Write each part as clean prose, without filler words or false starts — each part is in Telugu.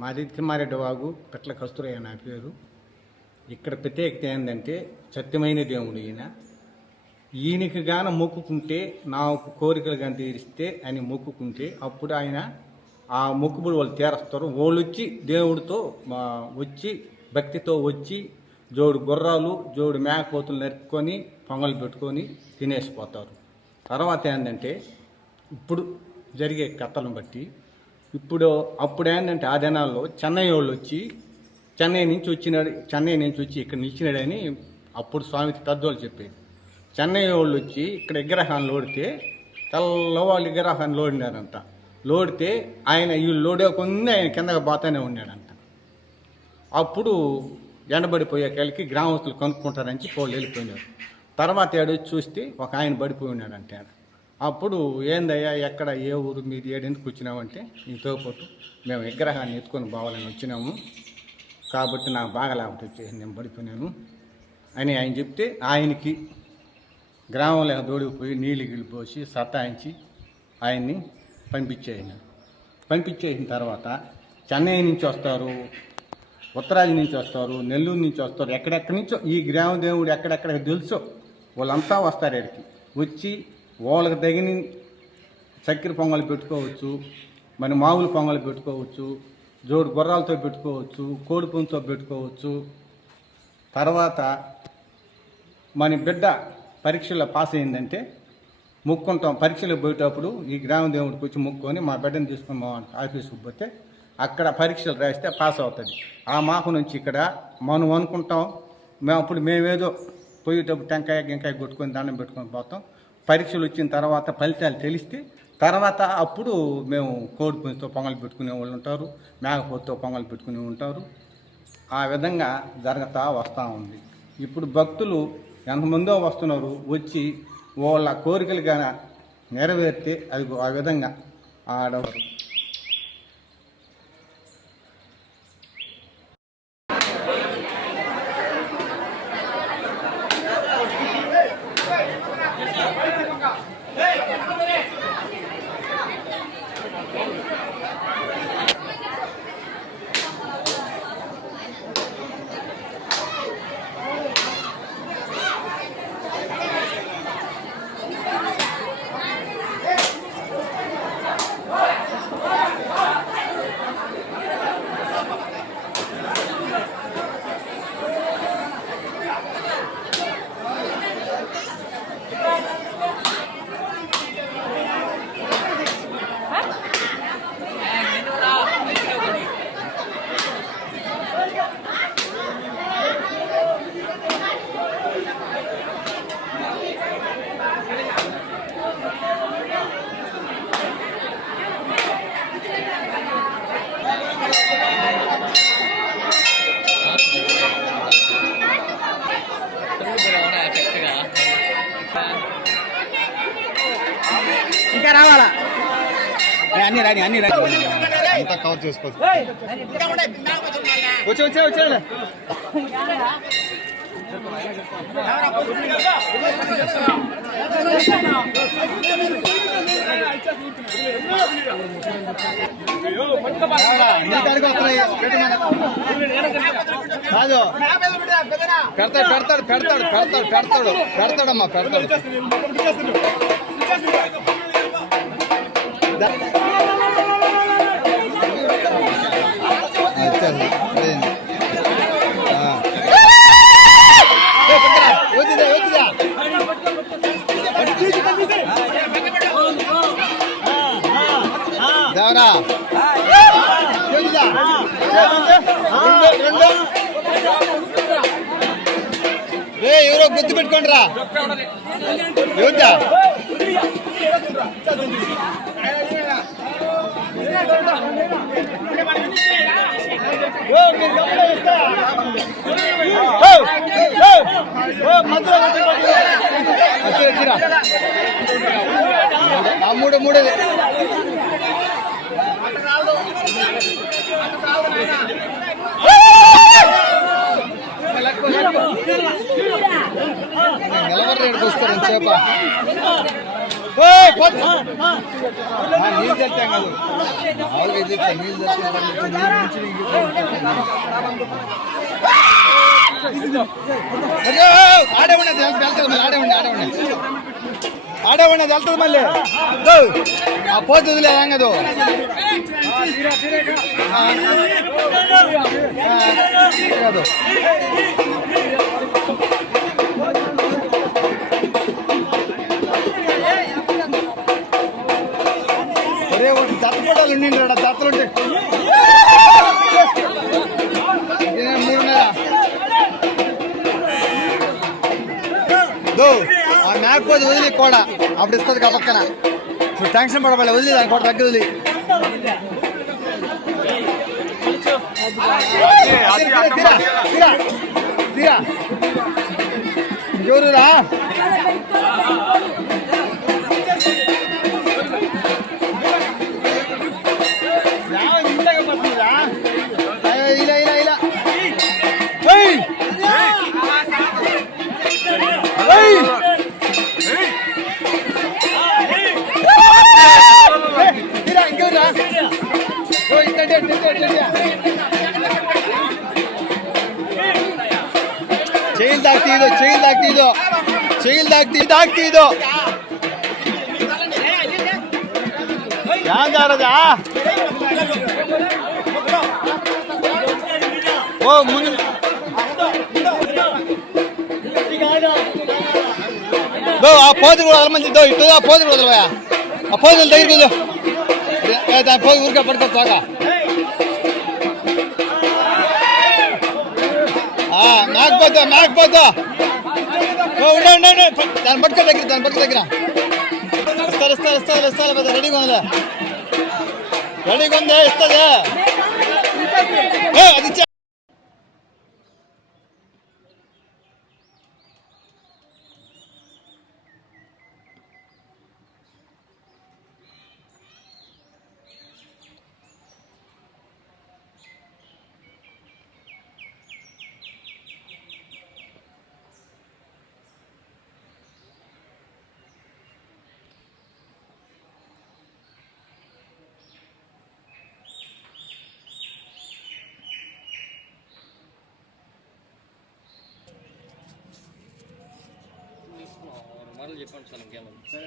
మాది తిమ్మారెడ్డి వాగు పెట్ల కస్తూరయ్య నా పేరు. ఇక్కడ ప్రత్యేకత ఏంటంటే సత్యమైన దేవుడు ఈయనకి గాన మొక్కుకుంటే నాకు కోరికలు కానీ తీరిస్తే అని మొక్కుకుంటే అప్పుడు ఆయన ఆ మొక్కుబడి వాళ్ళు తీరుస్తారు. వాళ్ళు వచ్చి దేవుడితో వచ్చి భక్తితో వచ్చి జోడు గుర్రాలు జోడు మేకపోతులు నరుక్కొని పొంగలు పెట్టుకొని తినేసిపోతారు. తర్వాత ఏంటంటే ఇప్పుడు జరిగే కథలను బట్టి అప్పుడు ఏంటంటే ఆ దినాల్లో చెన్నై వాళ్ళు వచ్చి చెన్నై నుంచి వచ్చి ఇక్కడ నిలిచినాడని అప్పుడు స్వామి పెద్దోళ్ళు చెప్పేది. చెన్నై వాళ్ళు వచ్చి ఇక్కడ విగ్రహాన్ని లోడితే తెల్లవాళ్ళు విగ్రహాన్ని లోడినారంట. లోడితే ఆయన వీళ్ళు లోడేకుండా ఆయన కిందకి పోతానే ఉన్నాడంట. అప్పుడు ఎండబడిపోయేకాళ్ళకి గ్రామస్తులు కనుక్కుంటారని వాళ్ళు వెళ్ళిపోయినారు. తర్వాత ఏడొచ్చి చూస్తే ఒక ఆయన పడిపోయి ఉన్నాడంటే. అప్పుడు ఏందయ్యా ఎక్కడ ఏ ఊరు మీది ఎందుకు వచ్చినామంటే నీతో పాటు మేము విగ్రహాన్ని ఎత్తుకొని పోవాలని వచ్చినాము, కాబట్టి నాకు బాగా లేకపోతే వచ్చేసి నేను పడిపోయినాను అని ఆయన చెప్తే ఆయనకి గ్రామంలో దోడిపోయి నీళ్ళు గిలిపోసి సతాయించి ఆయన్ని పంపించేసిన తర్వాత చెన్నై నుంచి వస్తారు, ఉత్తరాది నుంచి వస్తారు, నెల్లూరు నుంచి వస్తారు, ఎక్కడెక్కడి నుంచో ఈ గ్రామ దేవుడు ఎక్కడెక్కడ తెలుసో వాళ్ళంతా వస్తారు. ఇక్కడికి వచ్చి వాళ్ళకి తగిన చక్కెర పొంగలు పెట్టుకోవచ్చు, మన మామూలు పొంగలు పెట్టుకోవచ్చు, జోడు గుర్రాలతో పెట్టుకోవచ్చు, కోడిపుంతో పెట్టుకోవచ్చు. తర్వాత మన బిడ్డ పరీక్షలో పాస్ అయిందంటే మొక్కుంటాం. పరీక్షలు పోయేటప్పుడు ఈ గ్రామ దేవుడికి వచ్చి మొక్కుకొని మా బిడ్డను తీసుకొని మా ఆఫీస్కి పోతే అక్కడ పరీక్షలు రాస్తే పాస్ అవుతుంది. ఆ మాకు నుంచి ఇక్కడ మనం అనుకుంటాం మేమేదో పోయేటప్పుడు టెంకాయ కొట్టుకొని దండం పెట్టుకొని పోతాం. పరీక్షలు వచ్చిన తర్వాత ఫలితాలు తెలిస్తే తర్వాత అప్పుడు మేము కోడిపుంతో పొంగలు పెట్టుకునే వాళ్ళు ఉంటారు, మేకపోతుతో పొంగలు పెట్టుకునే ఉంటారు. ఆ విధంగా జరుగుతూ వస్తూ ఉంది. ఇప్పుడు భక్తులు ఎంతమందో వస్తున్నారు, వచ్చి వాళ్ళ కోరికలు కానీ నెరవేరితే అది ఆ విధంగా ఆడవారు. ఇంకా రావాలా అన్ని రాని అంతా కవర్ చేసుకోవచ్చు. వచ్చే కాదు పెడతాడమ్మా పెడతాడు. ఎవరో గుర్తు పెట్టుకోండి రా యోధా. మూడు నిలబడి వస్తారని చెప్ప ఆడేవాడి వెళ్తుంది మళ్ళీ ఆ పోతు వదిలే కదా ఒరే దత్తపడాలు ఉండిండ్రా దత్తలుంటే 3 ఆ మేకపోతే వదిలి కూడా అప్పుడు ఇస్తుంది కా పక్కన ఇప్పుడు టెన్షన్ పడవాలి వదిలి దాని కూడా తగ్గి వదిలి ఎవరురా ఇలా ఇలా ఇలా ಚೈಲ್ ದಾಗ್ತಿದ್ದು ಯಾಂದಾರದಾ ಓ ಮುಂದೆ ఆ పోతులు కూడా మంచిదో ఇటు ఆ పోతులు వదలవా ఆ పోతులు దగ్గరికి దాని పోతు ఊరికే పడుతుంది బాగా మేకపోతా ఉండండి దాని పట్టుక దగ్గర ఇస్తారు పెద్ద రెడీగా ఉందే ఇస్తుంది అది చెప్పండి సార్ ఇంకేమన్నా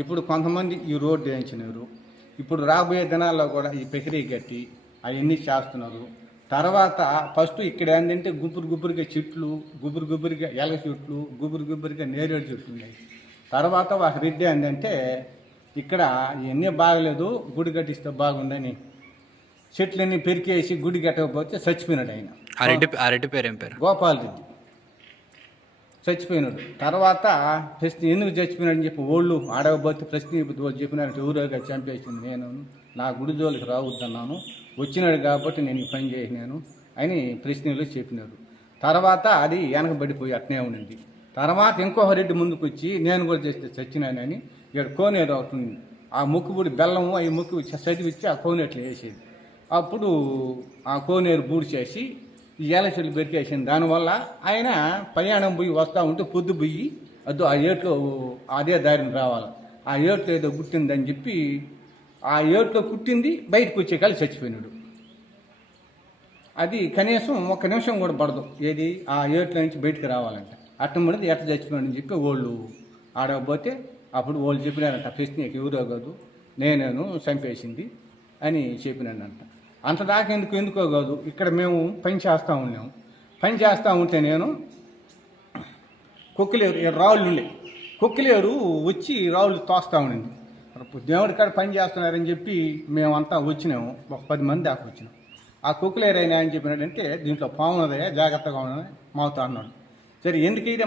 ఇప్పుడు కొంతమంది ఈ రోడ్డు వేయించినారు. ఇప్పుడు రాబోయే దినాల్లో కూడా ఈ ప్రక్రియ కట్టి అవన్నీ చేస్తున్నారు. తర్వాత ఫస్ట్ ఇక్కడ ఏంటంటే గుబురుగా చెట్లు, గుబురుగా ఎలగ చెట్లు, గుబురుగా నేరేడు చెట్లు ఉన్నాయి. తర్వాత ఒక రెడ్డి ఏంటంటే ఇక్కడ ఇవన్నీ బాగలేదు, గుడి కట్టిస్తే బాగుందని చెట్లన్నీ పెరికేసి గుడి కట్టకపోతే చచ్చిపోయినాడు ఆయన. ఆ రెడ్డి పేరు ఏం పేరు? గోపాల్ రెడ్డి చచ్చిపోయినాడు. తర్వాత ప్రశ్న ఎందుకు చచ్చిపోయినాడని చెప్పి ఓళ్ళు ఆడకపోతే ప్రశ్న చెప్పినారంటే ఎవరోగా చంపేసింది నేను, నా గుడి జోలికి రావద్దన్నాను, వచ్చినాడు కాబట్టి నేను ఈ పని చేసినాను అని ప్రశ్నలు చెప్పినారు. తర్వాత అది వెనకబడిపోయి అట్నే ఉండింది. తర్వాత ఇంకొక రెడ్డి ముందుకు వచ్చి నేను కూడా చేస్తే చచ్చినానని ఇక్కడ కోనేరు అవుతుంది, ఆ ముక్కుబుడి బెల్లము అవి ముక్కు చదివిచ్చి ఆ కోనేట్లు వేసేది. అప్పుడు ఆ కోనేరు బూడి చేసి ఈ ఏలచెట్లు పెరికేసింది. దానివల్ల ఆయన ప్రయాణం పోయి వస్తూ ఉంటే పొద్దు పోయి ఆ ఏట్లో అదే దారిని రావాలి, ఆ ఏట్లో ఏదో కుట్టిందని చెప్పి ఆ ఏట్లో కుట్టింది బయటకు వచ్చే కాలి చచ్చిపోయినాడు. అది కనీసం 1 నిమిషం కూడా పడదు, ఏది ఆ ఏట్లో నుంచి బయటకు రావాలంట. అట్టమడిది ఎట్ట చచ్చిపోయాడని చెప్పి వాళ్ళు ఆడకపోతే అప్పుడు వాళ్ళు చెప్పినారంట ప్రశ్నకి ఎవరో కాదు నేనేను చంపేసింది అని చెప్పినాడంట. అంత దాకా ఎందుకో కాదు, ఇక్కడ మేము పని చేస్తూ ఉన్నాము. పని చేస్తూ ఉంటే నేను కొక్కిలేరు రాళ్ళు ఉండే, కొక్కిలేరు వచ్చి రాళ్ళు తోస్తూ ఉండింది. దేవుడి కాడ పని చేస్తున్నారని చెప్పి మేమంతా వచ్చినాము, ఒక 10 మంది దాకా వచ్చినాం. ఆ కొక్కిలేరు అయినా అని చెప్పినాడంటే దీంట్లో పాము ఉన్నదయ్యా, జాగ్రత్తగా ఉన్నది మావుతా అన్నాడు. సరే ఎందుకైనా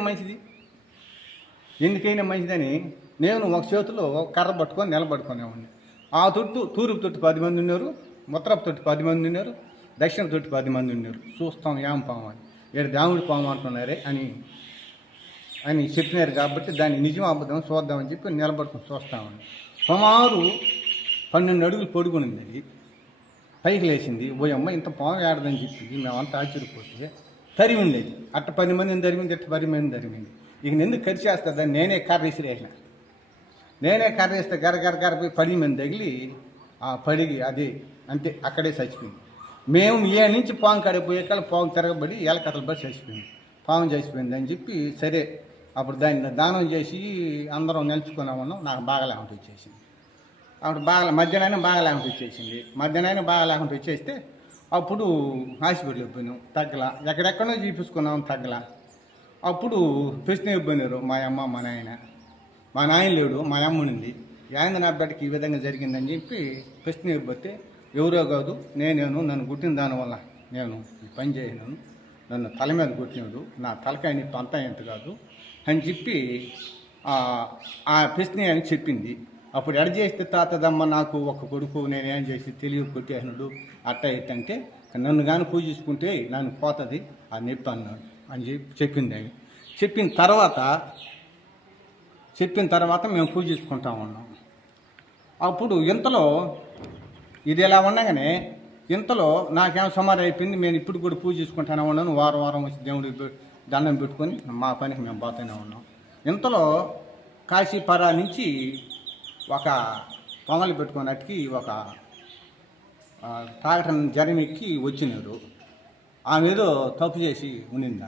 మంచిదని నేను ఒక చేతిలో కర్ర పట్టుకొని నిలబడుకునేవాడిని. ఆ తూర్పు తొట్టు 10 మంది ఉన్నారు, ఉత్తరపు తొట్టు 10 మంది ఉన్నారు, దక్షిణ తొట్టు 10 మంది ఉన్నారు. చూస్తాం ఏం పాము అని, ఏడు దేవుడి పాము అంటున్నారే అని చెప్పినారు కాబట్టి దాన్ని నిజం అబద్ధం చూద్దామని చెప్పి నిలబడుకొని చూస్తామని. సుమారు 12 అడుగులు పొడుగునింది. అది పైకి లేచింది. ఓయమ్మ ఇంత పాము ఆడదని చెప్పి మేమంతా ఆశ్చర్యపోతే తరిమింది. అది అట్ట 10 మందిని తరిమింది, ఇట్ట 10 మందిని తరిమింది. ఇక ఎందుకు కరిచేస్తుందని నేనే కర్ర విసిరేసిన. గర పోయి 10 మంది తగిలి ఆ పడిగి అది అంతే అక్కడే చచ్చిపోయింది. మేము ఏ నుంచి పాము కడిపోయాక పాము తిరగబడి ఎలకట్టలు పడి చచ్చిపోయింది. పాము చచ్చిపోయింది అని చెప్పి సరే అప్పుడు దాన్ని దానం చేసి అందరం నిలుచుకున్నామన్నాం. నాకు బాగా లేకుండా వచ్చేసింది. అప్పుడు మధ్యాహ్నం బాగా లేకుండా వచ్చేస్తే అప్పుడు హాస్పిటల్కి పోయినాం, తగ్గల. ఎక్కడెక్కడో చూపించుకున్నాం, తగ్గల. అప్పుడు ప్రశ్న పోయినారు మా అమ్మ మా నాయన. మా నాయన లేడు, మా అమ్మ ఉంది. ఆయన నా బిడ్డకి ఈ విధంగా జరిగిందని చెప్పి ప్రశ్న ఇవ్వబోతే ఎవరో కాదు నేనేను, నన్ను గుట్టిన దానివల్ల నేను ఈ పని చేయను, నన్ను తల మీద కొట్టినాడు, నా తలకాయ నిప్పు అంతా ఎంత కాదు అని చెప్పి ఆ ప్రశ్న అని చెప్పింది. అప్పుడు ఎడ చేస్తే తాతదమ్మ నాకు ఒక కొడుకు, నేనేం చేసి తెలివి కొట్టేసినాడు అట్ట ఇట్టంటే నన్ను కానీ పూజించుకుంటే నన్ను పోతుంది ఆ నొప్పి అన్నాడు అని చెప్పి చెప్పింది. అని చెప్పిన తర్వాత మేము పూజించుకుంటా ఉన్నాం. అప్పుడు ఇంతలో ఇది ఎలా ఉండగానే ఇంతలో నాకేమో సుమారు అయిపోయింది. నేను ఇప్పుడు కూడా పూజించుకుంటానే ఉన్నాను. వారం వచ్చి దేవుడికి దండం పెట్టుకొని మా పనికి మేము పోతూనే ఉన్నాం. ఇంతలో కాశీపరా నుంచి ఒక పొంగలి పెట్టుకున్నట్టుకి ఒక ట్రాక్టర్ జరమెక్కి వచ్చినారు. ఆమె ఏదో తప్పు చేసి ఉండింది.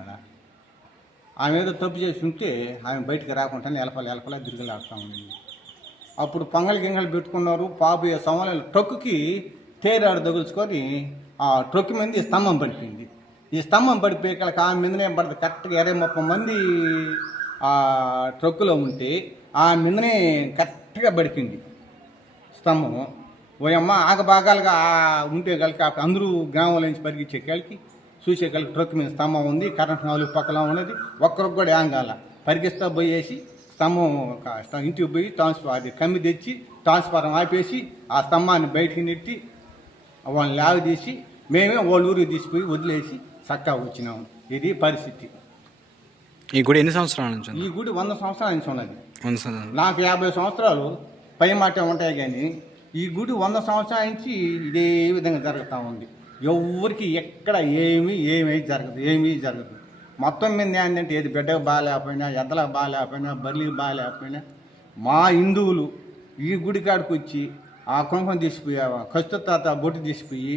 ఆమె ఏదో తప్పు చేసి ఉంటే ఆమె బయటకు రాకుండా ఎలపల దిరుగులాడుతూ ఉండింది. అప్పుడు పొంగలి గింగలు పెట్టుకున్నారు. పాపు సమయంలో ట్రక్కుకి తేరాడు తగులుచుకొని ఆ ట్రక్ మీద స్తంభం పడిపోయింది. ఈ స్తంభం పడిపోయాక ఆమె మీదనే పడుతుంది. కరెక్ట్గా 20-30 మంది ఆ ట్రక్కులో ఉంటే ఆ మీదనే కరెక్ట్గా పడిపోయింది స్తంభం. ఓయమ్మ ఆగభాగాలుగా ఉంటే కలికి అందరూ గ్రామంలో నుంచి పరిగించే కలికి చూసే కలికి ట్రక్ మీద స్తంభం ఉంది, కరెంట్ 4 పక్కల ఉన్నది. ఒక్కరికి కూడా ఏం కాల. పరిగిస్తా పోయేసి స్తంభం ఇంటికి పోయి అది కమ్మి తెచ్చి ట్రాన్స్ఫారం ఆపేసి ఆ స్తంభాన్ని బయటికి నెట్టి వాళ్ళని లాగదీసి మేమే వాళ్ళ ఊరికి తీసిపోయి వదిలేసి చక్కా వచ్చినాము. ఇది పరిస్థితి. ఈ గుడి ఎన్ని సంవత్సరాల నుంచి? ఈ గుడి 100 సంవత్సరాల నుంచి ఉన్నది. నాకు 50 సంవత్సరాలు పై మాట ఉంటాయి, కానీ ఈ గుడి 100 సంవత్సరాల నుంచి ఇదే విధంగా జరుగుతూ ఉంది. ఎవరికి ఎక్కడ ఏమీ జరగదు. మొత్తం మీద ఏంటంటే ఏది బిడ్డకు బాగాలేకపోయినా, ఎద్దలకు బాగాలేకపోయినా, బర్రెలకు బాగాలేకపోయినా మా హిందువులు ఈ గుడి కాడికి వచ్చి ఆ కుంకుమ తీసిపోయి కస్తూరి తాత బొట్టు తీసిపోయి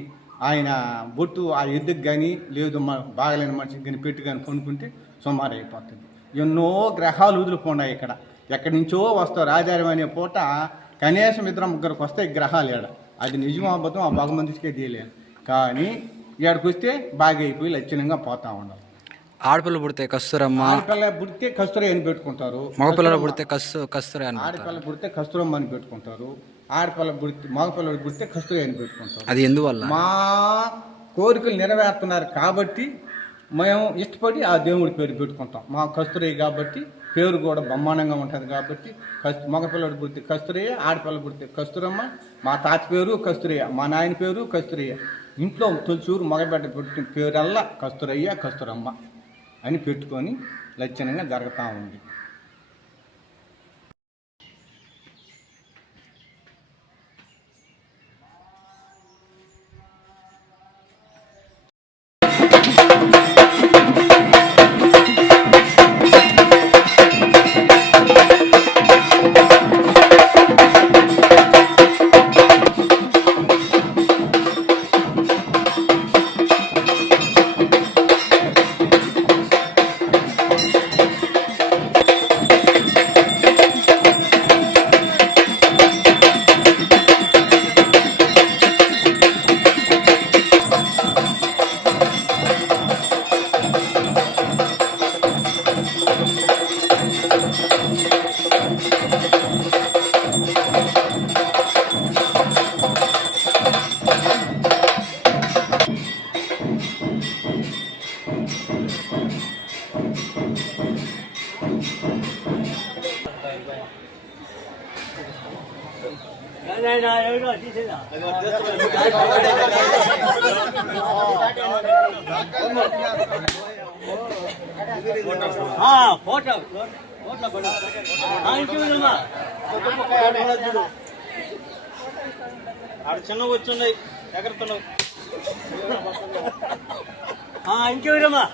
ఆయన బొట్టు ఆ ఎద్దుకు కానీ లేదు బాగలేని మనిషికి కానీ పెట్టి కానీ కొనుక్కుంటే సుమారు అయిపోతుంది. ఎన్నో గ్రహాలు వదిలిపోఉన్నాయి. ఇక్కడ ఎక్కడి నుంచో వస్తారు. ఆచార్యం అనే పూట కనీసం 2-3 వస్తాయి గ్రహాలు. ఏడ అది నిజం అబద్ధం ఆ భగవంతుడికే తెలియలేదు. కానీ ఇక్కడికి వస్తే బాగా అయిపోయి లక్షణంగా పోతా ఉన్నారు. ఆడపిల్ల పుడితే కస్తూరమ్మ, ఆడపిల్ల పుడితే కస్తూరి అని పెట్టుకుంటారు. మగపిల్లలు పుడితే కస్తూరి అని, ఆడపిల్ల పుడితే కస్తూరమ్మ అని పెట్టుకుంటారు. మగపిల్లలు పుడితే కస్తూరి అని పెట్టుకుంటారు. అది ఎందువల్ల? మా కోరికలు నెరవేరుతున్నారు కాబట్టి మేము ఇష్టపడి ఆ దేవుడి పేరు పెట్టుకుంటాం. మా కస్తూరయ్య కాబట్టి పేరు కూడా బ్రహ్మాండంగా ఉంటుంది. కాబట్టి మగపిల్లడు పుడితే కస్తూరయ్య, ఆడపిల్ల పుడితే కస్తూరమ్మ. మా తాత పేరు కస్తూరయ్య, మా నాయన పేరు కస్తూరయ్య. ఇంట్లో తొలిచూరు మగబిడ్డ పుట్టిన పేరల్లా కస్తూరయ్య, కస్తూరమ్మ అని పెట్టుకొని లక్షణంగా జరుగుతూ ఉంది. ఫోటో ఆడ చిన్నవి వచ్చున్నాయి ఎగరుతున్నావు. ఇంకెవరమ్మా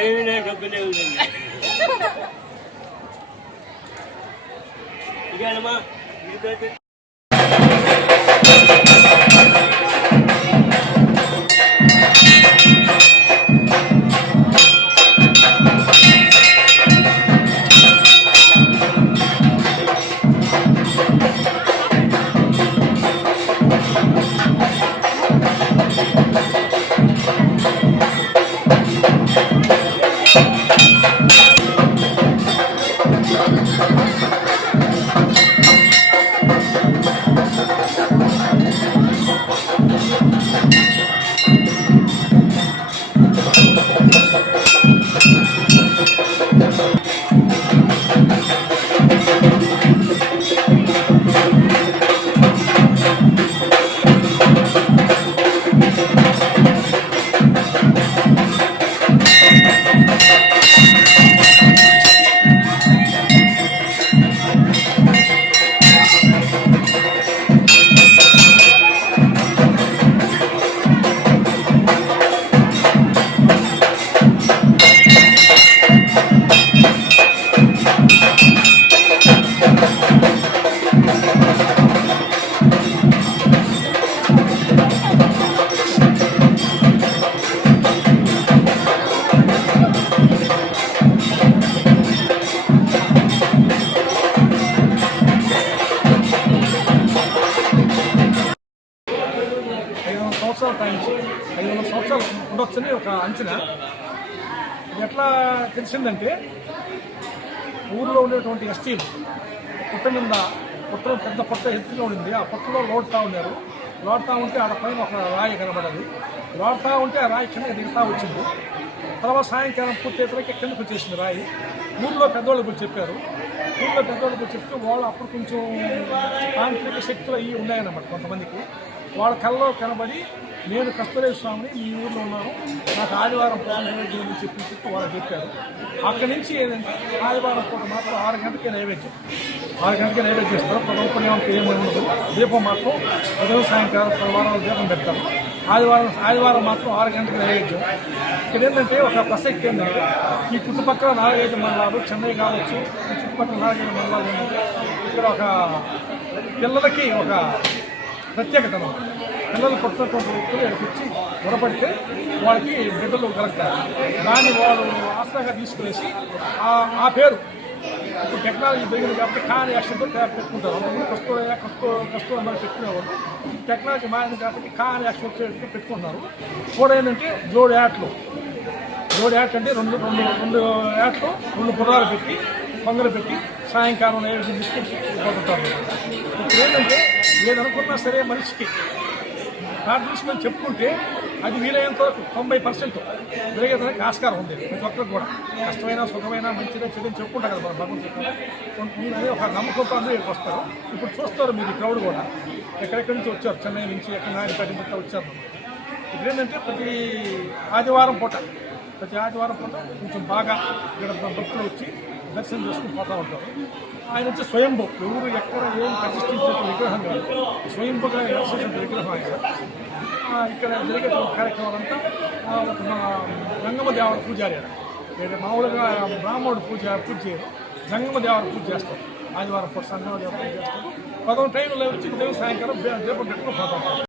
ఏమి లేదు, డబ్బులు ఏమి లేదు. ఇదేనమ్మా ఇది సంవత్సరాల టైం 500 సంవత్సరాలు ఉండొచ్చని ఒక అంచనా. ఇది ఎట్లా తెలిసిందంటే ఊరిలో ఉండేటువంటి ఎస్టీలు పుట్ట మీద పెద్ద పొట్ట ఎత్తుగా ఉండింది. ఆ పొట్టలో లోడుతూ ఉన్నారు. లోడుతూ ఉంటే ఆడ పైన ఒక రాయి కనబడదు. లోడుతూ ఉంటే ఆ రాయి కింద దిగుతూ వచ్చింది. తర్వాత సాయంకాలం పూర్తి కిందకు వచ్చేసింది రాయి. ఊళ్ళో పెద్దవాళ్ళు కూడా చెప్పారు. ఊళ్ళో పెద్దవాళ్ళు కూడా చెప్తే వాళ్ళు అప్పుడు కొంచెం తాంత్రిక శక్తులు అవి ఉన్నాయన్నమాట కొంతమందికి. వాళ్ళ కళ్ళలో కనబడి నేను కస్తూరేశ్వర స్వామిని ఈ ఊళ్ళో ఉన్నాను, నాకు ఆదివారం పూట నైవేద్యం అని చెప్పి వాళ్ళు చెప్పారు. అక్కడి నుంచి ఏంటంటే ఆదివారం పూట మాత్రం 6 గంటలకే నైవేద్యం. 6 గంటలకే నైవేద్యం ఇస్తారు. ప్రలోభనీయం ఏమి ఉండదు. దీపం మాత్రం ఉదయం సాయంకాలం వారాలు దీపం పెడతారు. ఆదివారం మాత్రం 6 గంటలకు నైవేద్యం. ఇక్కడ ఏంటంటే ఒక ప్రసక్తి ఏంటంటే ఈ చుట్టుపక్కల 4-5 మండలాలు, చెన్నై కావచ్చు, ఈ చుట్టుపక్కల 4-5 మండలాలు ఏంటంటే ఇక్కడ ఒక పిల్లలకి ఒక ప్రత్యేకత అన్నమాట. పిల్లలు పుట్టినటువంటి వ్యక్తులు ఇక్కడికి వచ్చి పొరపడితే వాళ్ళకి బిడ్డలు కలుగుతారు. దాన్ని వాళ్ళు ఆసరాగా తీసుకునేసి ఆ పేరు ఇప్పుడు టెక్నాలజీ పెరిగింది కాబట్టి కాని యాక్షన్తో పెట్టుకుంటారు. అందుకని కస్తూరి మరి పెట్టుకునేవాళ్ళు. టెక్నాలజీ మారింది కాబట్టి కాని యాక్షన్ పెట్టుకుంటున్నారు. కూడా ఏంటంటే జోడు యాట్లు అంటే రెండు యాట్లు 2 గుర్రాలు పెట్టి పొంగలు పెట్టి సాయంకాలం నైవేద్యం తీసుకొని పోతుంటారు. ఇప్పుడు ఏంటంటే ఏదనుకున్నా సరే మనిషికి ప్రార్థించమని చెప్పుకుంటే అది వీలైనంత వరకు 90% జరిగేదానికి ఆస్కారం ఉంది. ప్రతి ఒక్కరికి కూడా కష్టమైన సుఖమైన మంచిగా చెడుని చెప్పుకుంటారు కదా భగవంతుడు. ఒక నమ్మకంతో అందరూ ఇక్కడికి వస్తారు. ఇప్పుడు చూస్తారు మీరు క్రౌడ్ కూడా ఎక్కడెక్కడి నుంచి వచ్చారు, చెన్నై నుంచి ఎక్కడ నాయనపేట నుంచి వచ్చారు. ఇప్పుడు ఏంటంటే ప్రతి ఆదివారం పూట కొంచెం బాగా ఇక్కడ భక్తులు వచ్చి దర్శనం చేసుకుని పోతూ ఉంటారు. ఆయన వచ్చి స్వయంభూ, ఎవరు ఎక్కడ ఏం ప్రతిష్ఠించే విగ్రహం కాదు, స్వయంభూగా నివసించిన విగ్రహం ఆయన. ఇక్కడ జరిగే కార్యక్రమాలంతా మన జంగమ దేవర పూజారి. మామూలుగా బ్రాహ్మణుడు పూజ చేయరు, జంగమ దేవర పూజ చేస్తారు. ఆదివారం పూట సంగమ దేవర పూజ చేస్తారు. 11 టైంలో వచ్చి ఉదయం సాయంకాలం దీపం పెట్టుకుని పోతూ ఉంటారు.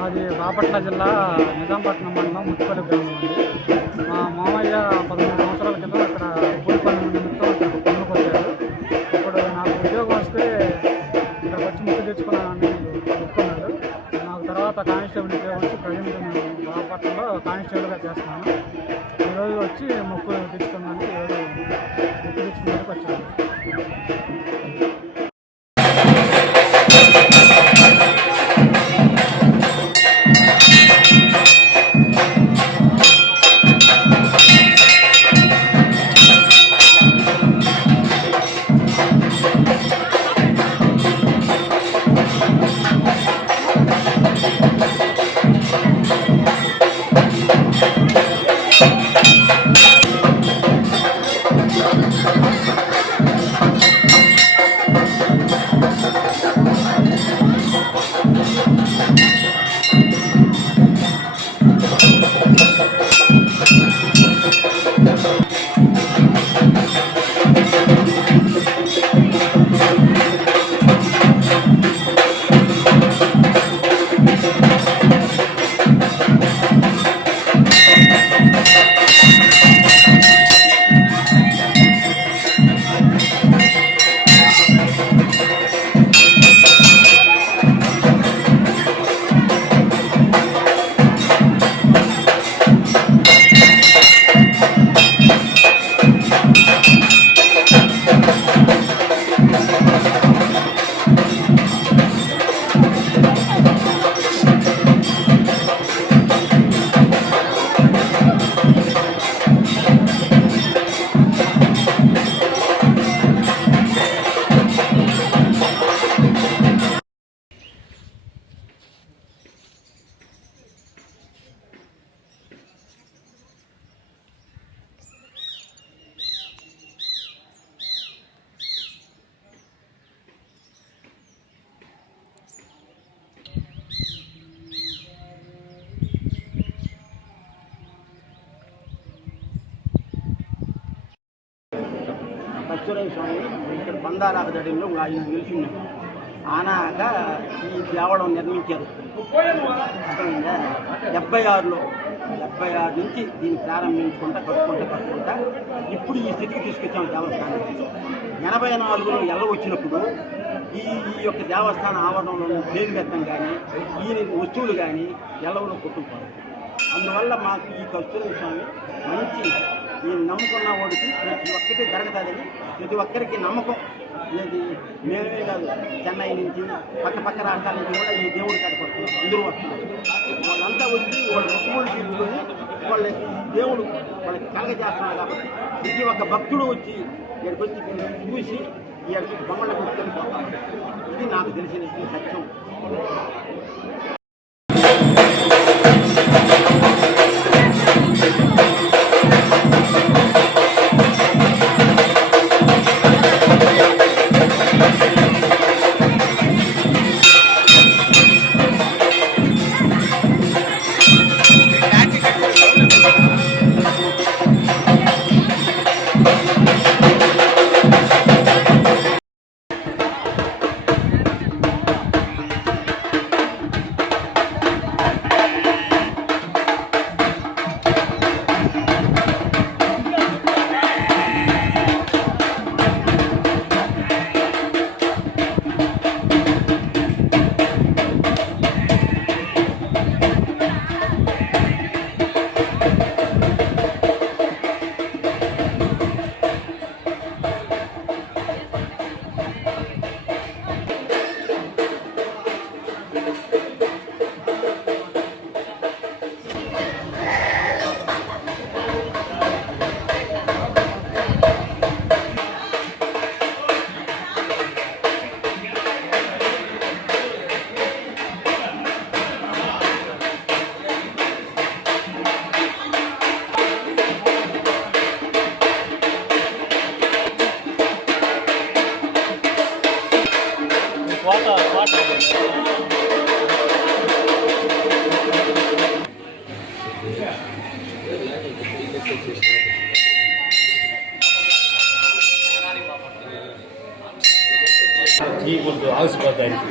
మాది బాపట్ల జిల్లా నిజాంపట్నం మండలం ముట్టుపల్లి గ్రామం ఉంది. మా మామయ్య 13 సంవత్సరాల క్రితం అక్కడ కూలి పని నిమిత్తం ఇక్కడ పనులకు వచ్చారు. ఇప్పుడు నాకు ఉద్యోగం వస్తే ఇక్కడికి వచ్చి ముక్కు తెచ్చుకున్నానని ఒప్పుకున్నాడు. నాకు తర్వాత కానిస్టేబుల్ ఉద్యోగం వచ్చి ప్రజెంట్ నేను బాపట్లలో కానిస్టేబుల్గా చేస్తున్నాను. ఈరోజు వచ్చి మొక్కు తెచ్చుకున్నాను. ఈరోజు ముక్కు తెచ్చుకున్నందుకు వచ్చాను. కస్తూరయ్య స్వామి ఇక్కడ బందారాక దడిలో ఆయన నిలిచిన్నాడు. ఆనాక ఈ దేవాలయం నిర్మించారు. అర్థమైందా? 76లో 76 నుంచి దీన్ని ప్రారంభించుకుంటా కట్టుకుంటా ఇప్పుడు ఈ స్థితికి తీసుకొచ్చాము దేవస్థానం. 84లో ఎల్ల వచ్చినప్పుడు ఈ యొక్క దేవస్థాన ఆవరణంలో పేరు బెత్తం కానీ ఈ వస్తువులు కానీ ఎల్లవలో కొట్టుకుపోరు. అందువల్ల మాకు ఈ కస్తూరయ్య స్వామి మంచి ఈ నమ్ముకున్న వాడికి ప్రతి ఒక్కటి జరుగుతుందని ప్రతి ఒక్కరికి నమ్మకం. ఇది మేమే కాదు, చెన్నై నుంచి పక్క రాష్ట్రాల నుంచి కూడా ఈ దేవుడి కాడికి వస్తున్నారు. అందరూ వస్తున్నారు. వాళ్ళంతా వచ్చి వాళ్ళ రుక్కుములు తీసుకొని వాళ్ళకి దేవుడు వాళ్ళకి కలగజేస్తున్నారు. కాబట్టి ప్రతి ఒక్క భక్తుడు వచ్చి ఇక్కడికి వచ్చి చూసి ఈ బొమ్మల కొట్టుకెళ్ళిపోతారు. ఇది నాకు తెలిసిన సత్యం.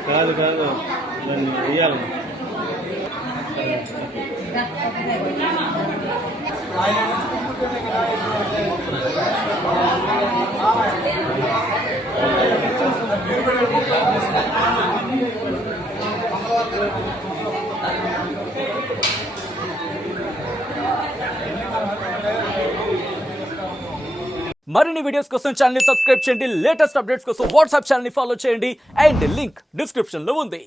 కాదు కాదు దాన్ని వేయాలి. మరిన్ని వీడియోస్ కోసం ఛానల్ ని సబ్స్క్రైబ్ చేయండి. లేటెస్ట్ అప్డేట్స్ కోసం వాట్సాప్ ఛానల్ ని ఫాలో చేయండి. అండ్ లింక్ డిస్క్రిప్షన్ లో ఉంది.